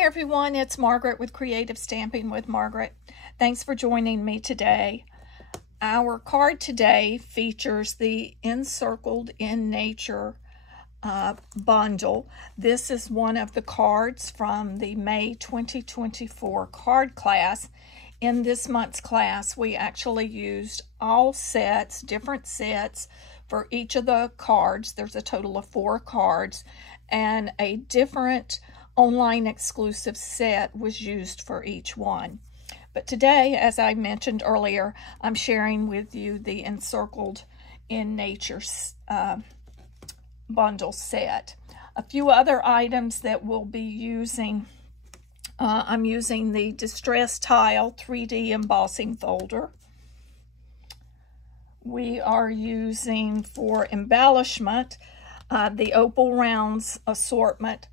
Hi everyone, it's Margaret with Creative Stamping with Margaret. Thanks for joining me today. Our card today features the Encircled in Nature bundle. This is one of the cards from the May 2024 card class. In this month's class, we actually used all sets, different sets for each of the cards. There's a total of 4 cards, and a different online exclusive set was used for each one. But today, as I mentioned earlier, I'm sharing with you the Encircled in Nature bundle set. A few other items that we'll be using, I'm using the Distress Tile 3D embossing folder. We are using for embellishment the Opal Rounds assortment,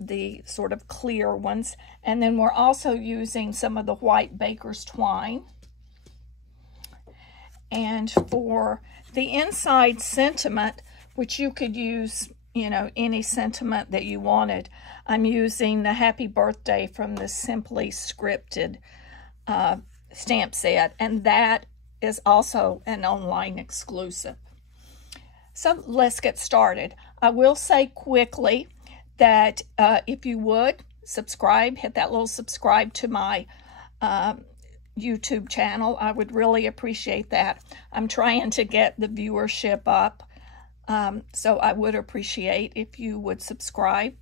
the sort of clear ones, and then we're also using some of the white baker's twine. And for the inside sentiment, which you could use, any sentiment that you wanted, I'm using the Happy Birthday from the Simply Scripted stamp set, and that is also an online exclusive. So let's get started. I will say quickly that if you would subscribe, hit that little subscribe to my YouTube channel. I would really appreciate that. I'm trying to get the viewership up, so I would appreciate if you would subscribe.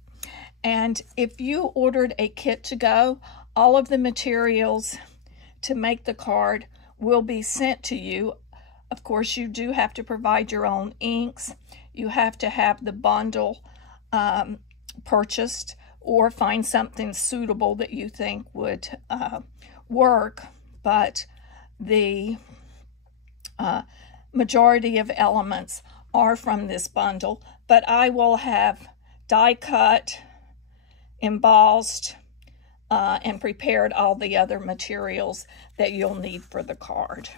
And if you ordered a kit to go, all of the materials to make the card will be sent to you. Of course, you do have to provide your own inks. You have to have the bundle purchased, or find something suitable that you think would work. But the majority of elements are from this bundle. But I will have die cut, embossed, and prepared all the other materials that you'll need for the card.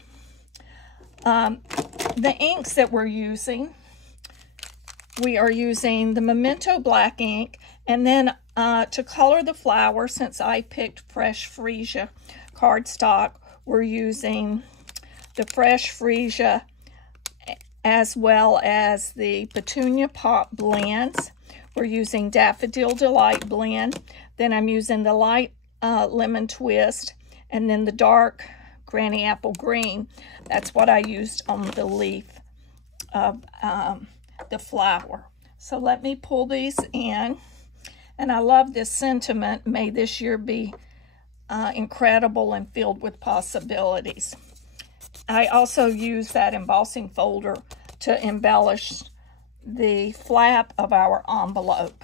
The inks that we're using, we are using the Memento black ink, and then to color the flower, since I picked fresh Freesia cardstock, we're using the fresh Freesia as well as the Petunia Pop blends. We're using Daffodil Delight blend. Then I'm using the light lemon twist, and then the dark Granny Apple Green. That's what I used on the leaf of the flower. So let me pull these in. And I love this sentiment, may this year be incredible and filled with possibilities. I also use that embossing folder to embellish the flap of our envelope.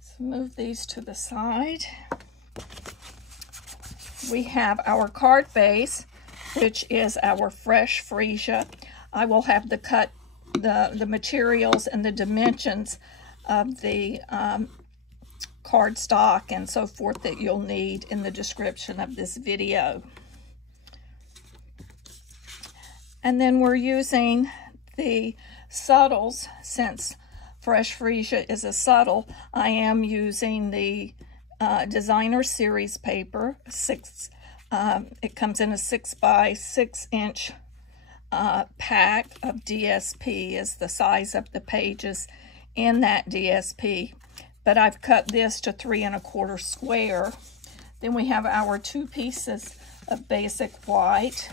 So move these to the side. We have our card base, which is our fresh Freesia. I will have the materials and the dimensions of the cardstock and so forth that you'll need in the description of this video. And then we're using the subtles. Since fresh Freesia is a subtle, I am using the designer series paper. It comes in a 6 by 6 inch pack of DSP, is the size of the pages in that DSP, but I've cut this to 3 1/4 square. Then we have our 2 pieces of basic white,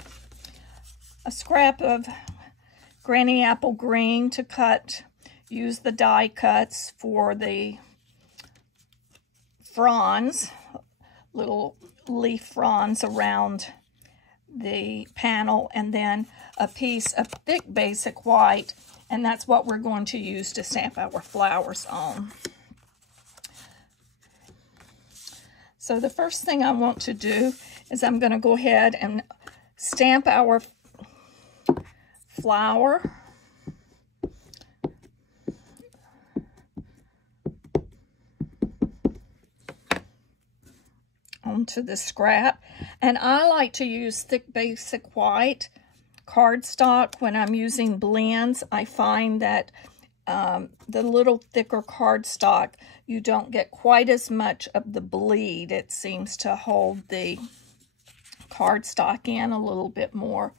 a scrap of Granny Apple Green to cut, use the die cuts for the fronds, little leaf fronds around the panel, and then a piece of thick basic white, and that's what we're going to use to stamp our flowers on. So the first thing I want to do is I'm going to go ahead and stamp our flower. Onto the scrap, and I like to use thick basic white cardstock when I'm using blends. I find that the little thicker cardstock, you don't get quite as much of the bleed. It seems to hold the cardstock in a little bit more.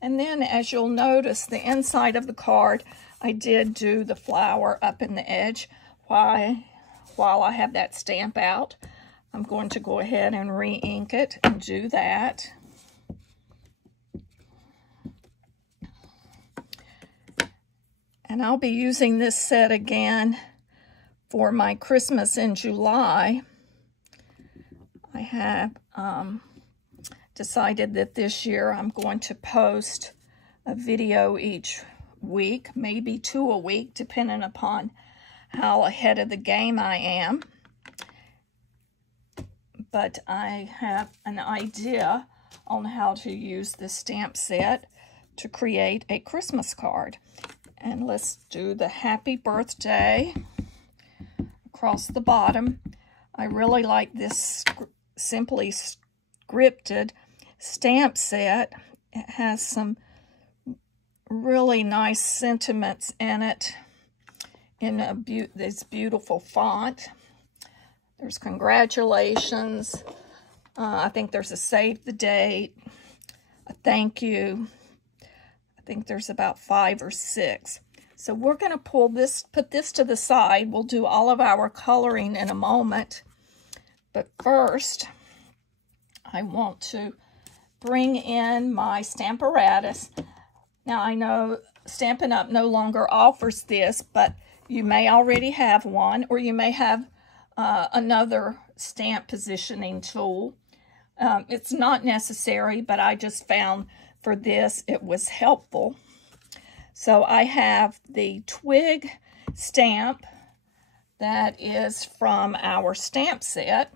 And then, as you'll notice, the inside of the card, I did do the flower up in the edge. While I have that stamp out, I'm going to go ahead and re-ink it and do that. And I'll be using this set again for my Christmas in July. I have decided that this year I'm going to post a video each week, maybe 2 a week, depending upon how ahead of the game I am. But I have an idea on how to use this stamp set to create a Christmas card. And let's do the happy birthday across the bottom. I really like this Simply Scripted stamp set. It has some really nice sentiments in it in this beautiful font. There's congratulations. I think there's a save the date, a thank you. I think there's about 5 or 6. So we're going to put this to the side. We'll do all of our coloring in a moment. But first, I want to bring in my Stamparatus. Now, I know Stampin' Up! No longer offers this, but you may already have one, or you may have another stamp positioning tool. It's not necessary, but I just found for this it was helpful. So I have the twig stamp that is from our stamp set.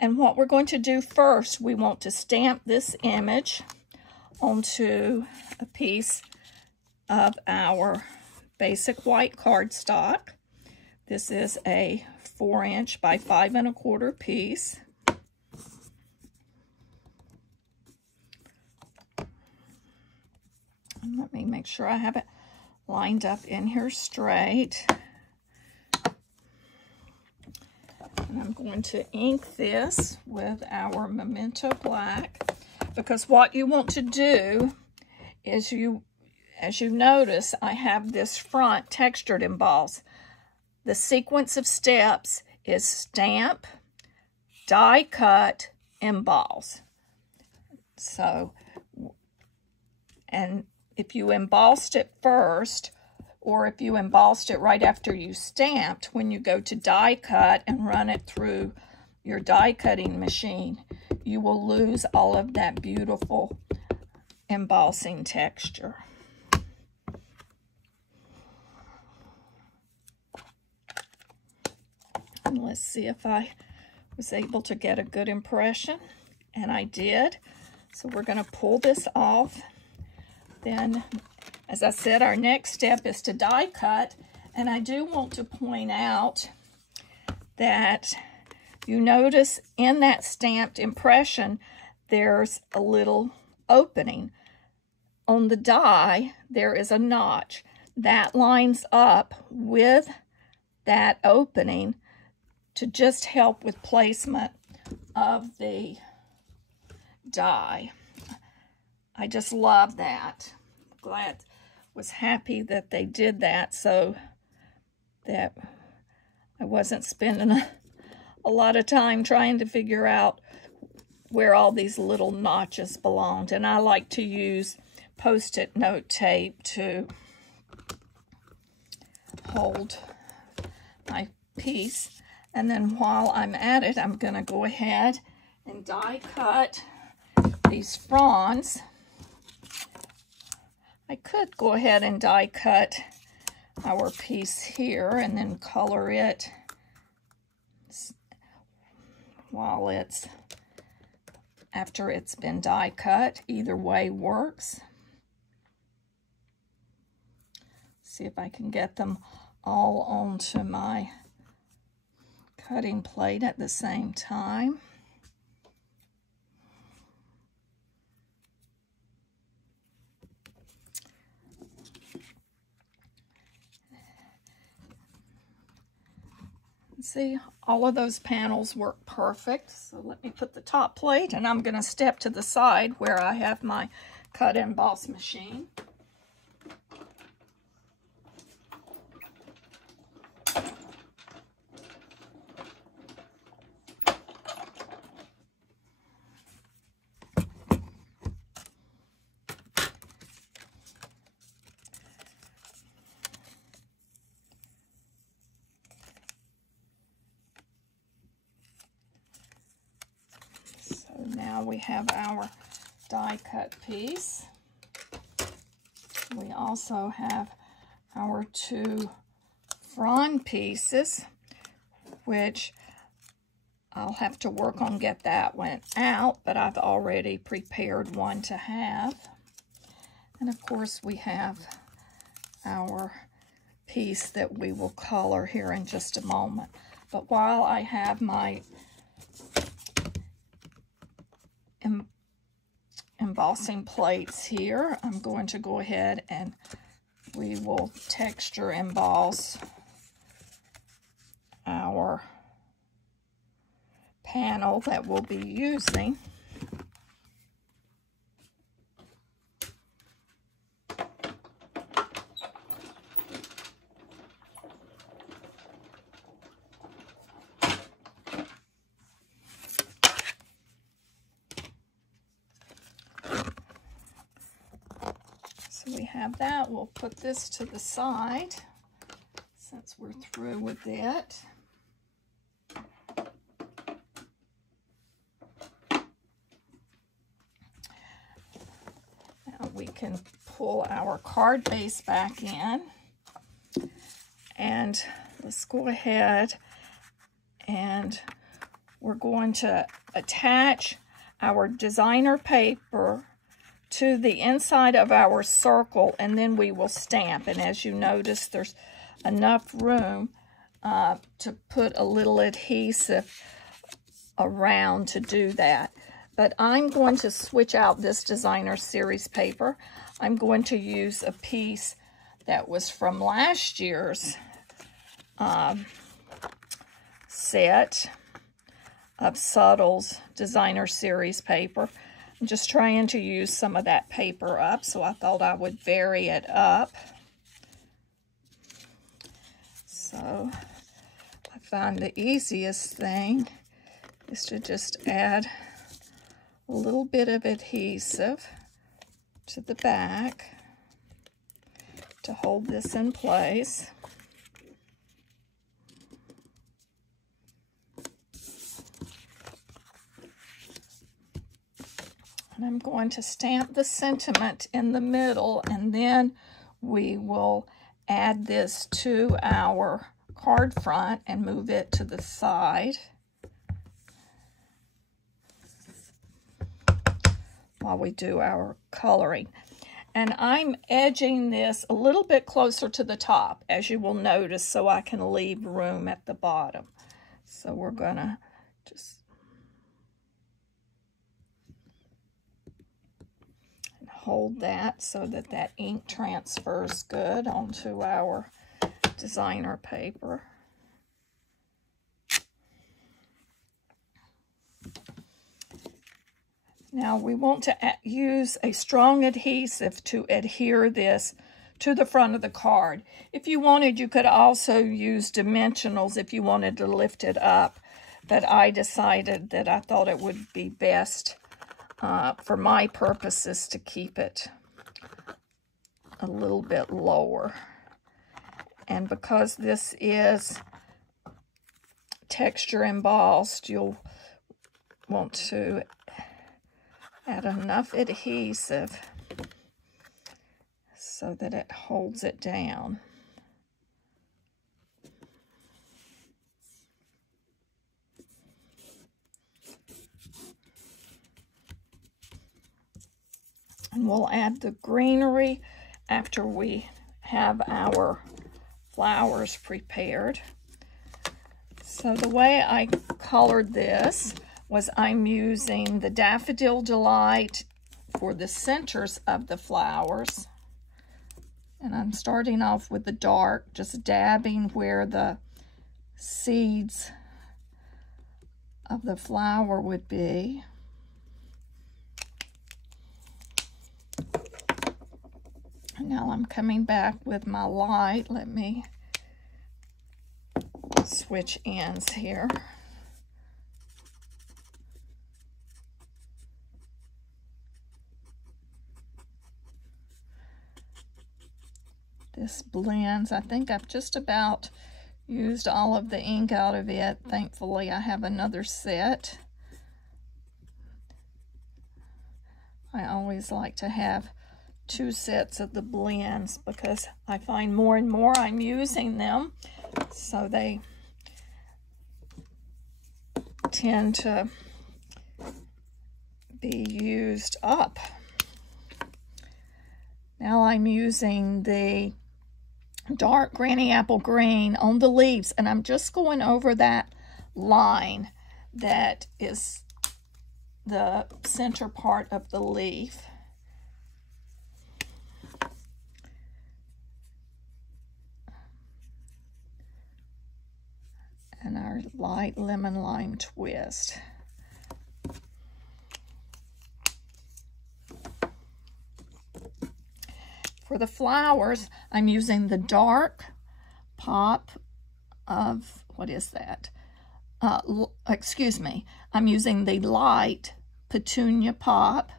And what we're going to do first, we want to stamp this image onto a piece of our basic white cardstock. This is a 4" by 5 1/4 piece. And let me make sure I have it lined up in here straight. And I'm going to ink this with our Memento Black, because what you want to do is as you notice, I have this front textured emboss. The sequence of steps is stamp, die cut, emboss. So, and if you embossed it first, or if you embossed it right after you stamped, when you go to die cut and run it through your die cutting machine, you will lose all of that beautiful embossing texture. And let's see if I was able to get a good impression, and I did. So we're going to pull this off. Then, as I said, our next step is to die cut, and I do want to point out that you notice in that stamped impression there's a little opening. On the die, there is a notch. That lines up with that opening to just help with placement of the die. I just love that. Was happy that they did that, so that I wasn't spending a lot of time trying to figure out where all these little notches belonged. And I like to use Post-it note tape to hold my piece. And then while I'm at it, I'm going to go ahead and die cut these fronds. I could go ahead and die cut our piece here and then color it while it's after it's been die cut. Either way works. See if I can get them all onto my cutting plate at the same time. See, all of those panels work perfect. So let me put the top plate, and I'm going to step to the side where I have my cut and emboss machine. Now we have our die cut piece. We also have our two frond pieces, which I'll have to work on get that one out, but I've already prepared one to have. And of course we have our piece that we will color here in just a moment. But while I have my embossing plates here, I'm going to go ahead and we will texture emboss our panel that we'll be using. So we have that. We'll put this to the side since we're through with it. Now we can pull our card base back in, and let's go ahead and we're going to attach our designer paper to the inside of our circle, and then we will stamp. And as you notice, there's enough room to put a little adhesive around to do that. But I'm going to switch out this designer series paper. I'm going to use a piece that was from last year's set of Subtle's designer series paper. I'm just trying to use some of that paper up, so I thought I would vary it up. So I find the easiest thing is to just add a little bit of adhesive to the back to hold this in place. And I'm going to stamp the sentiment in the middle, and then we will add this to our card front and move it to the side while we do our coloring. And I'm edging this a little bit closer to the top, as you will notice, so I can leave room at the bottom. So we're gonna just hold that so that that ink transfers good onto our designer paper. Now we want to use a strong adhesive to adhere this to the front of the card. If you wanted, you could also use dimensionals if you wanted to lift it up, but I decided that I thought it would be best for my purposes to keep it a little bit lower. And because this is texture embossed, you'll want to add enough adhesive so that it holds it down. And we'll add the greenery after we have our flowers prepared. So the way I colored this was I'm using the Daffodil Delight for the centers of the flowers. And I'm starting off with the dark, just dabbing where the seeds of the flower would be. And now I'm coming back with my light. Let me switch ends here. This blends. I think I've just about used all of the ink out of it. Thankfully, I have another set. I always like to have 2 sets of the blends because I find more and more I'm using them, so they tend to be used up. Now I'm using the dark Granny Apple Green on the leaves, and I'm just going over that line that is the center part of the leaf. And our light lemon lime twist. For the flowers, I'm using the dark pop of, what is that? Excuse me, I'm using the light petunia pop.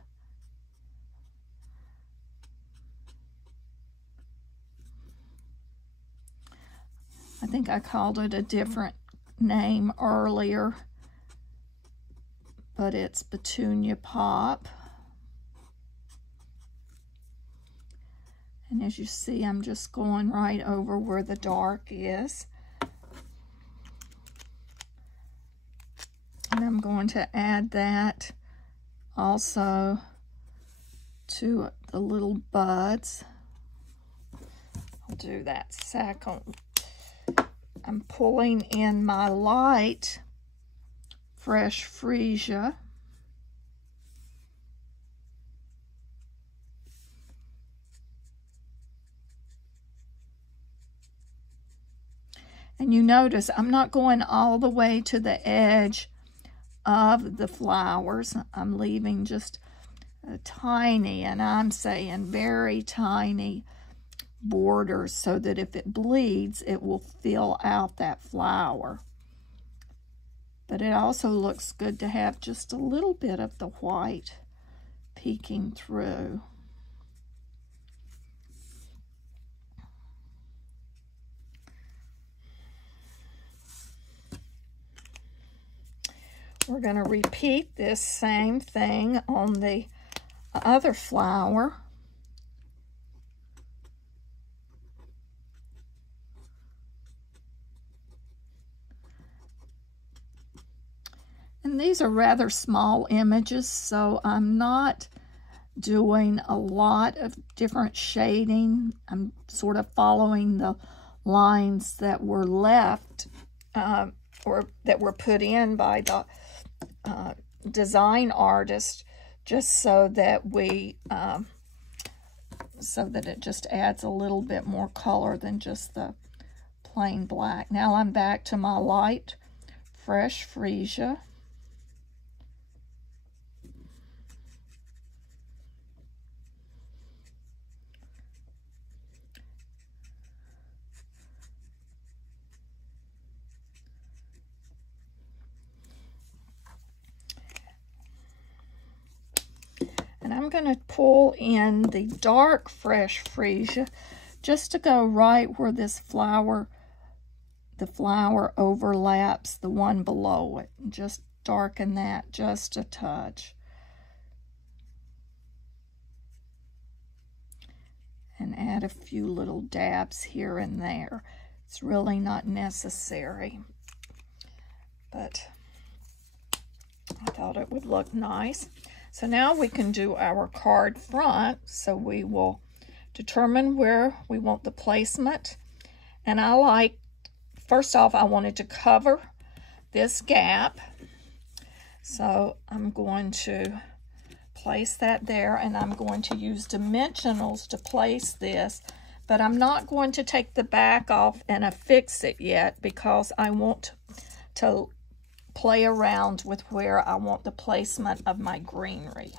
I think I called it a different name earlier, but it's petunia pop. And as you see, I'm just going right over where the dark is. And I'm going to add that also to the little buds. I'll do that second. I'm pulling in my light fresh freesia. And you notice I'm not going all the way to the edge of the flowers. I'm leaving just a tiny, and I'm saying very tiny, borders so that if it bleeds, it will fill out that flower. But it also looks good to have just a little bit of the white peeking through. We're going to repeat this same thing on the other flower. And these are rather small images, so I'm not doing a lot of different shading. I'm sort of following the lines that were left or that were put in by the design artist, just so that we so that it just adds a little bit more color than just the plain black. Now I'm back to my light fresh freesia. And I'm going to pull in the dark fresh freesia just to go right where this flower, the flower overlaps the one below it. And just darken that just a touch. And add a few little dabs here and there. It's really not necessary, but I thought it would look nice. So now we can do our card front. So we will determine where we want the placement. And I like, first off, I wanted to cover this gap. So I'm going to place that there, and I'm going to use dimensionals to place this. but I'm not going to take the back off and affix it yet because I want to play around with where I want the placement of my greenery.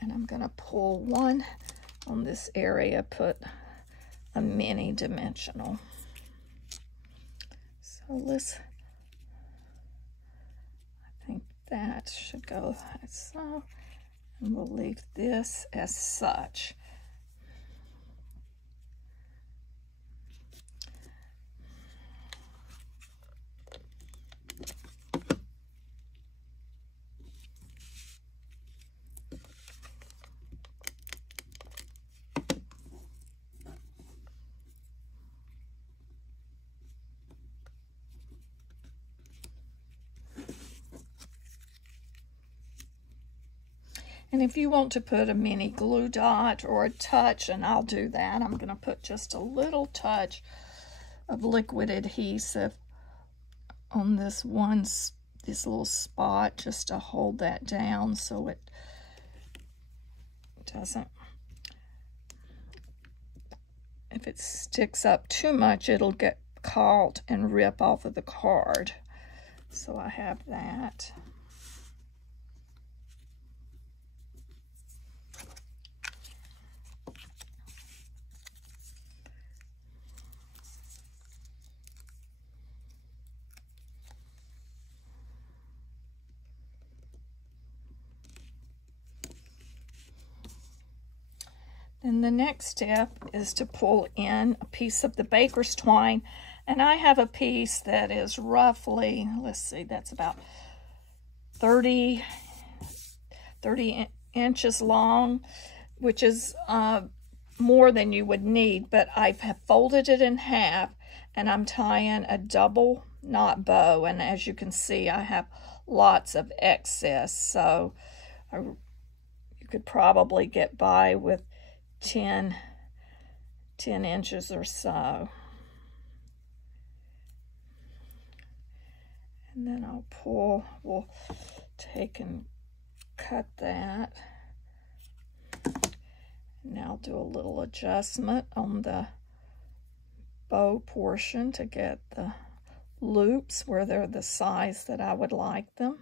And I'm going to pull one on this area, put a mini dimensional. So let's, I think that should go as so, and we'll leave this as such. And if you want to put a mini glue dot or a touch, and I'll do that, I'm going to put just a little touch of liquid adhesive on this little spot just to hold that down so it doesn't, if it sticks up too much, it'll get caught and rip off of the card. So I have that. Then the next step is to pull in a piece of the baker's twine, and I have a piece that is roughly, let's see, that's about 30 inches long, which is more than you would need, but I have folded it in half, and I'm tying a double knot bow, and as you can see, I have lots of excess, so you could probably get by with 10 inches or so. And then I'll pull, we'll take and cut that. Now I'll do a little adjustment on the bow portion to get the loops where they're the size that I would like them.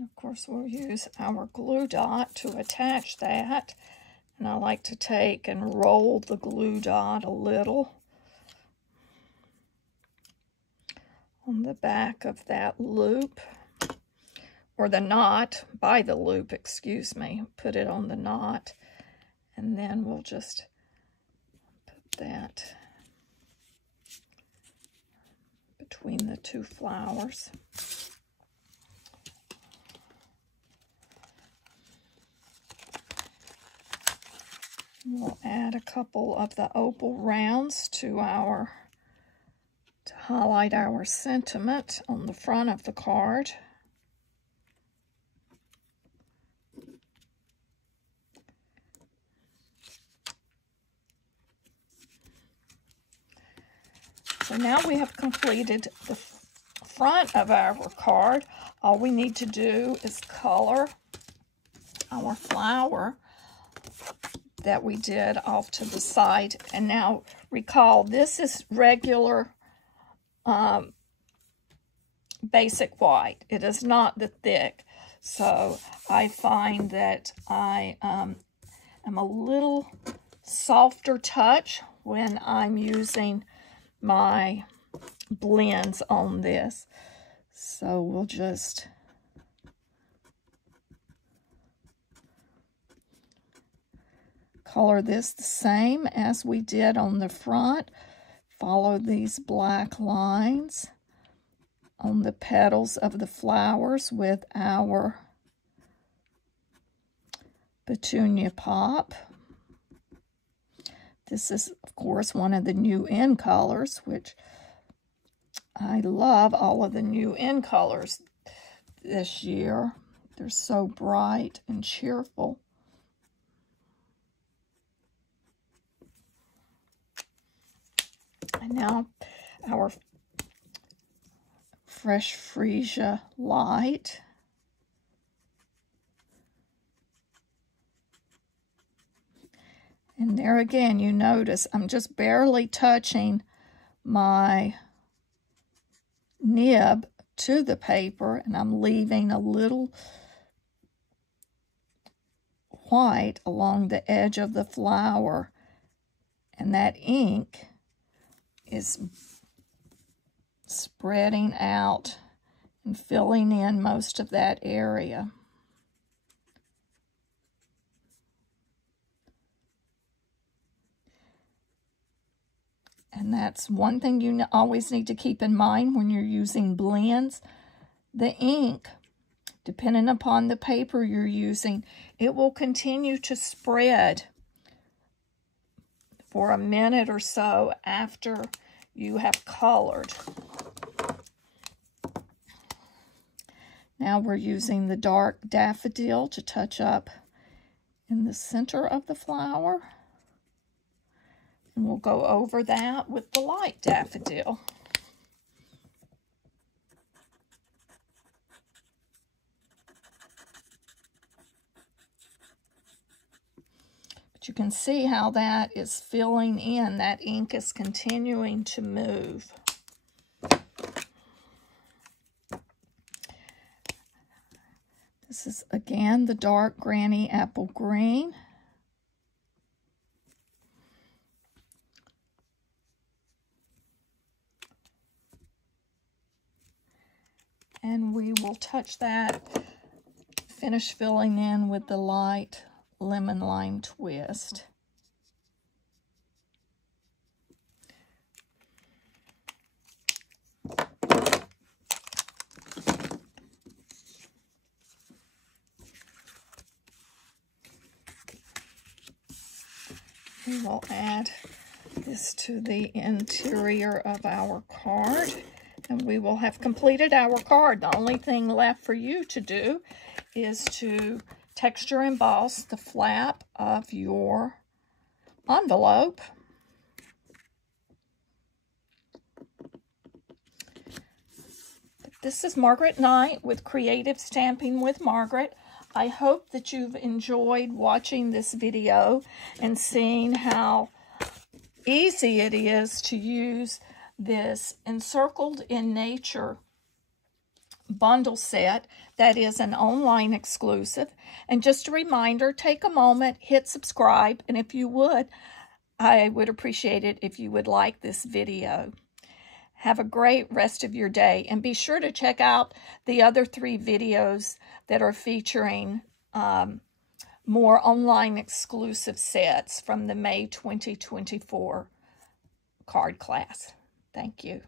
Of course, we'll use our glue dot to attach that, and I like to take and roll the glue dot a little on the back of that loop, or the knot, by the loop, excuse me, put it on the knot, and then we'll just put that between the two flowers. We'll add a couple of the opal rounds to highlight our sentiment on the front of the card. So now we have completed the front of our card. All we need to do is color our flower that we did off to the side. And now recall, this is regular basic white. It is not the thick. So I find that I am a little softer touch when I'm using my blends on this. So we'll just color this the same as we did on the front. Follow these black lines on the petals of the flowers with our petunia pop. This is, of course, one of the new in colors, which I love all of the new in colors this year. They're so bright and cheerful. And now our Fresh Freesia Light. And there again, you notice I'm just barely touching my nib to the paper, and I'm leaving a little white along the edge of the flower, and that ink is spreading out and filling in most of that area. And that's one thing you always need to keep in mind when you're using blends. The ink, depending upon the paper you're using, it will continue to spread for a minute or so after you have colored. Now we're using the dark daffodil to touch up in the center of the flower. And we'll go over that with the light daffodil. But you can see how that is filling in. That ink is continuing to move. This is, again, the dark Granny Apple Green. And we will touch that, finish filling in with the light Lemon Lime Twist. We will add this to the interior of our card. And we will have completed our card. The only thing left for you to do is to texture emboss the flap of your envelope. This is Margaret Knight with Creative Stamping with Margaret. I hope that you've enjoyed watching this video and seeing how easy it is to use this Encircled in Nature bundle set that is an online exclusive. And just a reminder, take a moment, hit subscribe, and if you would, I would appreciate it if you would like this video. Have a great rest of your day, and be sure to check out the other 3 videos that are featuring more online exclusive sets from the May 2024 card class. Thank you.